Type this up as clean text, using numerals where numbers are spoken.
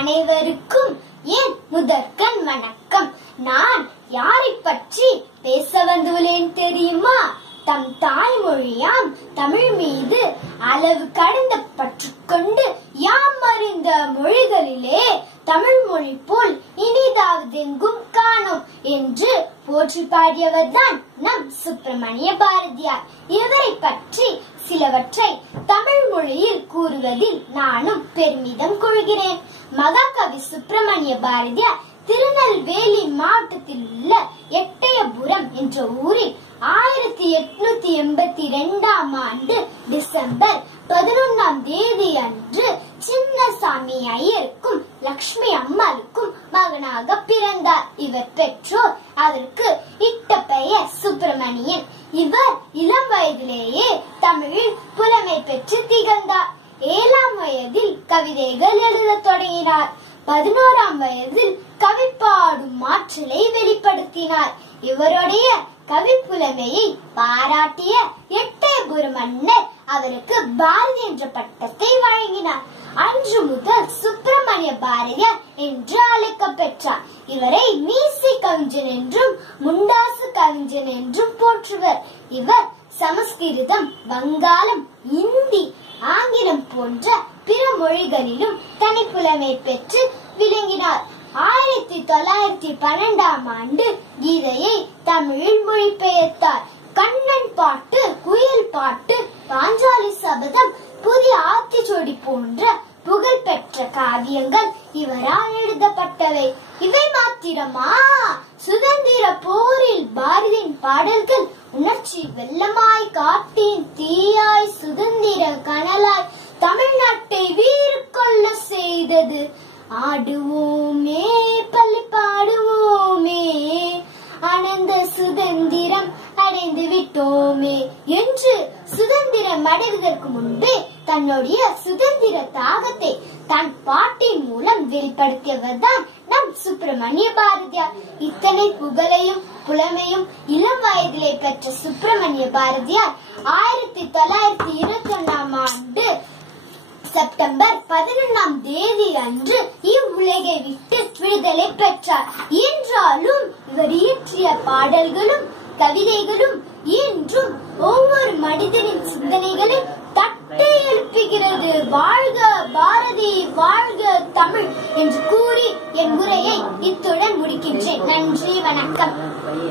அனைவருக்கும் என் முதற்கண் வணக்கம். நான் யாரை பற்றி பேச வந்துள்ளேன் தெரியுமா? தம் தாய்மொழியாம் தமிழ் மீது அளவு கடந்த பற்று கொண்டு யாம் அறிந்த மொழிகளிலே தமிழ் மொழி போல் இனிதாவது எங்கும் காணோம் என்று போற்றி பாடியவர்தான் நம் சுப்பிரமணிய பாரதியார். இவரை பற்றி சிலவற்றை தமிழ் மொழியில் கூறுவதில் நானும் பெருமிதம் கொள்கிறேன். மகாகவி சுப்பிரமணிய பாரதியார் திருநெல்வேலி மாவட்டத்தில் உள்ள எட்டயபுரம் என்ற ஊரில் 1882ஆம் ஆண்டு டிசம்பர் 11ஆம் தேதி அன்று சின்னசாமி ஐயருக்கும் லட்சுமி அம்மாளுக்கும் மகனாக பிறந்தார். இவர் பெற்றோர் அவருக்கு இட்ட பெயர் சுப்பிரமணியன். இவர் இளம் வயதிலேயே தமிழில் புலமை பெற்று திகழ்ந்தார். 7ஆம் வயதில் கவிதைகள் எழுதத் தொடங்கினார். 11ஆம் வயதில் கவி பாடும் ஆற்றலை வெளிப்படுத்தினார். இவருடைய கவி புலமையை பாராட்டிய எட்டயபுரம் மன்னர் அவருக்கு பாரதி என்ற பட்டத்தை வழங்கினார். அன்று முதல் சுப்பிரமணிய பாரதியார் என்று அழைக்க பெற்றார். இவரை மீசை கவிஞன் என்றும் முண்டாசு கவிஞன் என்றும் போற்றுவர். இவர் சமஸ்கிருதம், வங்காளம், இந்தி, ஆங்கிலம் போன்ற பிற மொழிகளிலும் தனிப்புலமை பெற்று விளங்கினார். 1912ஆம் ஆண்டு கீதையை தமிழில் மொழிபெயர்த்தார். கண்ணன் பாட்டு, குயில் பாட்டு, பாஞ்சாலி சபதம், புதிய ஆத்திச்சூடி போன்ற புகழ்பெற்ற காவியங்கள் இவரால் எழுதப்பட்டவை. இவை மாத்திரமா? சுதந்திர போரில் பாரதியின் பாடல்கள் உணர்ச்சி வெள்ளமாய், காட்டின் தீயாய், சுதந்திர கனலாய் தமிழ்நாட்டை வீறு கொள்ள செய்தது. ஆடுவோமே பள்ளி பாடுவோமே, ஆனந்த சுதந்திரம் அடைந்து விட்டோமே என்று சுதந்திரம் அடைவதற்கு முன்பே தன்னுடைய சுதந்திர தாகத்தை தன் பாட்டின் மூலம் வெளிப்படுத்தியவர் தான் நம் சுப்பிரமணிய பாரதியார். இத்தனை புகழையும் புலமையும் இளம் வயதிலே பெற்ற சுப்பிரமணிய பாரதியார் 1921ஆம் ஆண்டு செப்டம்பர் 11ஆம் தேதி அன்று இவ்வுலகை விட்டு விடுதலை பெற்றார். என்றாலும் இவர் இயற்றிய பாடல்களும் கவிதைகளும் இன்றும் ஒவ்வொரு மனிதனின் சிந்தனைகளை தட்டை எழுப்புகிறது. வாழ்க பாரதி, வாழ்க தமிழ் என்று